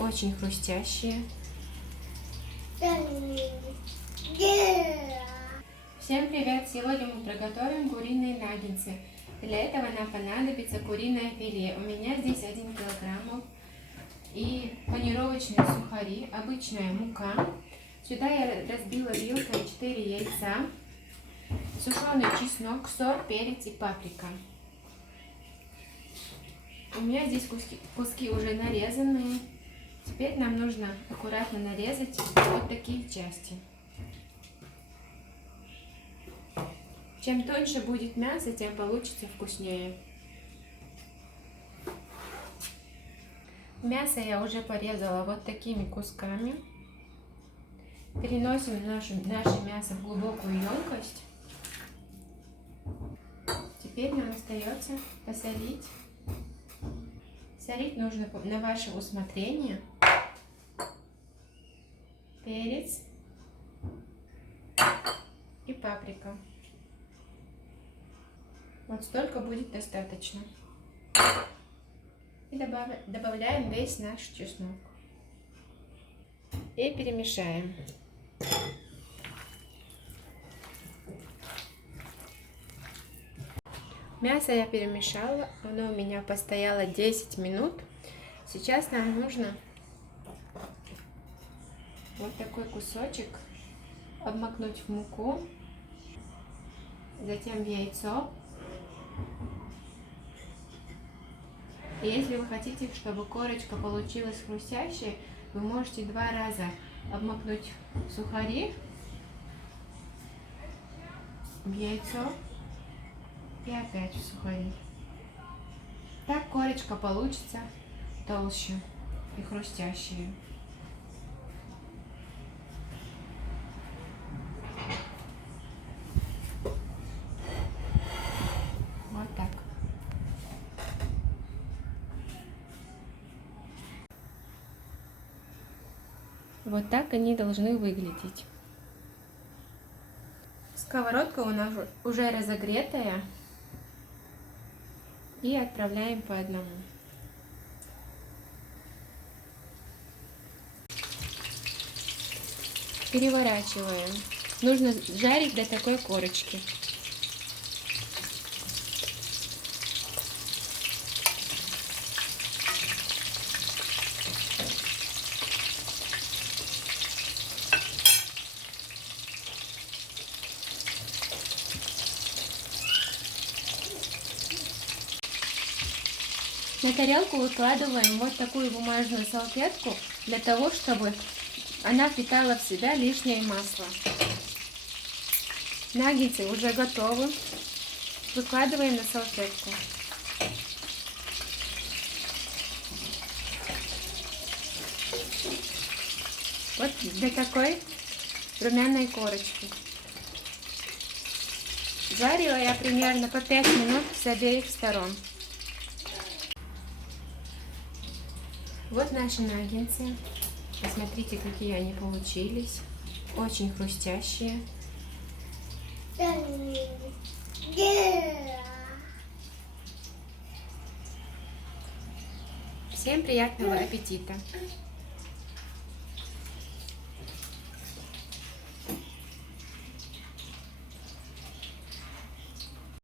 очень хрустящие. Всем привет! Сегодня мы приготовим куриные наггетсы. Для этого нам понадобится куриное филе. У меня здесь 1 килограмм. И панировочные сухари, обычная мука. Сюда я разбила вилкой 4 яйца, сушеный чеснок, соль, перец и паприка. У меня здесь куски уже нарезанные. Теперь нам нужно аккуратно нарезать вот такие части. Чем тоньше будет мясо, тем получится вкуснее. Мясо я уже порезала вот такими кусками. Переносим наше мясо в глубокую емкость. Теперь нам остается посолить. Солить нужно на ваше усмотрение. Перец и паприка. Вот столько будет достаточно. И добавляем весь наш чеснок. И перемешаем. Мясо я перемешала, оно у меня постояло 10 минут. Сейчас нам нужно вот такой кусочек обмакнуть в муку, затем в яйцо. И если вы хотите, чтобы корочка получилась хрустящей, вы можете 2 раза обмакнуть сухари в яйцо и опять в сухари. Так корочка получится толще и хрустящая. Вот так. Вот так они должны выглядеть. Сковородка у нас уже разогретая. И отправляем по одному. Переворачиваем. Нужно жарить до такой корочки. На тарелку выкладываем вот такую бумажную салфетку, для того, чтобы она впитала в себя лишнее масло. Наггетсы уже готовы. Выкладываем на салфетку. Вот до такой румяной корочки. Жарила я примерно по 5 минут с обеих сторон. Вот наши наггетсы. Посмотрите, какие они получились. Очень хрустящие. Всем приятного аппетита!